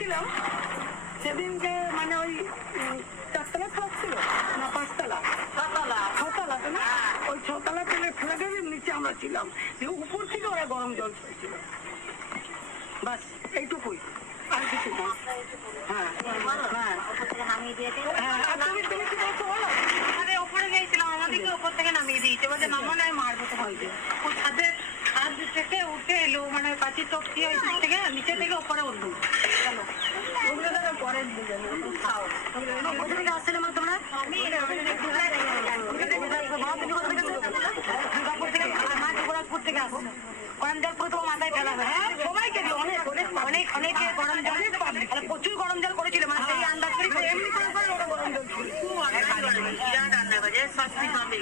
গেছিলাম সেদিনকে মানে ওই 4তলা ফ্ল্যাট ছিল না 5তলা, 6তলা তো না, ওই 6তলা তেলে ফ্ল্যাটের নিচে আমরা ছিলাম, উপর থেকে ওরা গরম জল ছিল। বাস এইটুকুই, আর কিছু না। হ্যাঁ হ্যাঁ তুমি কি বলছো বলো? ওপরে গিয়েছিলাম, আমাদেরকে ওপর থেকে নামিয়ে দিয়েছে, বলছে নামো নয় মারবো তোমাকে। ও ছাদের ছাদ থেকে উঠে এলো, মানে কাঁচির টপকি ওই দিক থেকে নিচে থেকে ওপরে উঠলো। পরের দিকে আসলে মা তোমরা দুর্গাপুর থেকে আসলো, গরম জল করে তোমার মাথায় ফেলা হয়। হ্যাঁ সবাইকে অনেক অনেক অনেক গরম জল, প্রচুর গরম জল করেছিল, মানে সেই আন্দাজ করে এমনি করে ওরা গরম জল ছিল। রান্না করে শাস্তি পাবে